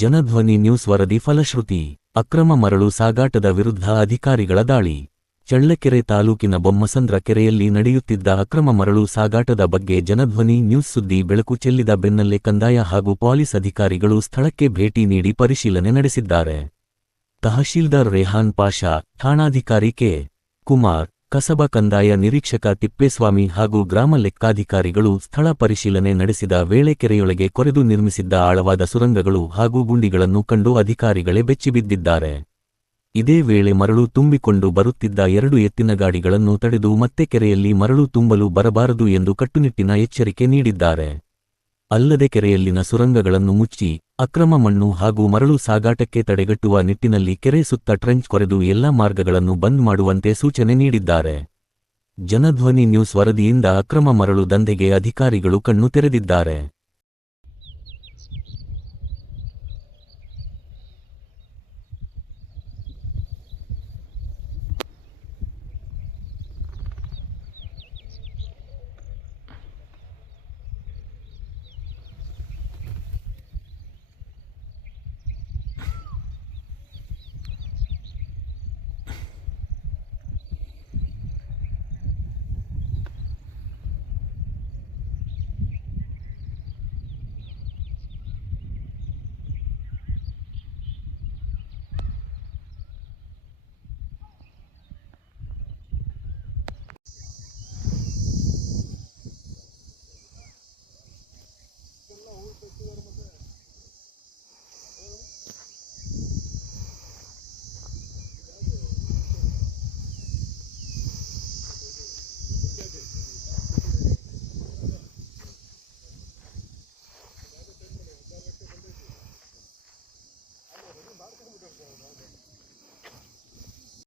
Janadhwani news ವರದಿ ಫಲಶ್ರುತಿ. ಅಕ್ರಮ ಮರಳು ಸಾಗಾಟದ ವಿರುದ್ಧ ಅಧಿಕಾರಿಗಳ ದಾಳಿ. ಚಳ್ಳಕೆರೆ ತಾಲೂಕಿನ ಬೊಮ್ಮಸಂದ್ರ ಕೆರೆಯಲ್ಲಿ ನಡೆಯುತ್ತಿದ್ದ ಅಕ್ರಮ ಮರಳು ಸಾಗಾಟದ ಬಗ್ಗೆ ಜನಧ್ವನಿ ನ್ಯೂಸ್ ಸುದ್ದಿ ಬೆಳಕು ಚೆಲ್ಲಿದ ಬೆನ್ನಲ್ಲೇ ಕಂದಾಯ ಹಾಗೂ ಪೊಲೀಸ್ ಅಧಿಕಾರಿಗಳು ಸ್ಥಳಕ್ಕೆ ಭೇಟಿ ನೀಡಿ ಪರಿಶೀಲನೆ ನಡೆಸಿದ್ದಾರೆ. ತಹಶೀಲ್ದಾರ್ ರೆಹಾನ್ ಪಾಷಾ, ಠಾಣಾಧಿಕಾರಿ ಕೆ. ಕುಮಾರ್, ಕಸಬಾ ಕಂದಾಯ ನಿರೀಕ್ಷಕ ತಿಪ್ಪೇಸ್ವಾಮಿ ಹಾಗೂ ಗ್ರಾಮ ಲೆಕ್ಕಾಧಿಕಾರಿಗಳು ಸ್ಥಳ ಪರಿಶೀಲನೆ ನಡೆಸಿದ ವೇಳೆ ಕೆರೆಯೊಳಗೆ ಕೊರೆದು ನಿರ್ಮಿಸಿದ್ದ ಆಳವಾದ ಸುರಂಗಗಳು ಹಾಗೂ ಗುಂಡಿಗಳನ್ನು ಕಂಡು ಅಧಿಕಾರಿಗಳೇ ಬೆಚ್ಚಿಬಿದ್ದಿದ್ದಾರೆ. ಇದೇ ವೇಳೆ ಮರಳು ತುಂಬಿಕೊಂಡು ಬರುತ್ತಿದ್ದ 2 ಎತ್ತಿನ ಗಾಡಿಗಳನ್ನು ತಡೆದು ಮತ್ತೆ ಕೆರೆಯಲ್ಲಿ ಮರಳು ತುಂಬಲು ಬರಬಾರದು ಎಂದು ಕಟ್ಟುನಿಟ್ಟಿನ ಎಚ್ಚರಿಕೆ ನೀಡಿದ್ದಾರೆ. ಅಲ್ಲದೆ ಕೆರೆಯಲ್ಲಿನ ಸುರಂಗಗಳನ್ನು ಮುಚ್ಚಿ ಅಕ್ರಮ ಮಣ್ಣು ಹಾಗೂ ಮರಳು ಸಾಗಾಟಕ್ಕೆ ತಡೆಗಟ್ಟುವ ನಿಟ್ಟಿನಲ್ಲಿ ಕೆರೆ ಸುತ್ತ ಟ್ರೆಂಚ್ ಕೊರೆದು ಎಲ್ಲಾ ಮಾರ್ಗಗಳನ್ನು ಬಂದ್ ಮಾಡುವಂತೆ ಸೂಚನೆ ನೀಡಿದ್ದಾರೆ. ಜನಧ್ವನಿ ನ್ಯೂಸ್ ವರದಿಯಿಂದ ಅಕ್ರಮ ಮರಳು ದಂಧೆಗೆ ಅಧಿಕಾರಿಗಳು ಕಣ್ಣು ತೆರೆದಿದ್ದಾರೆ.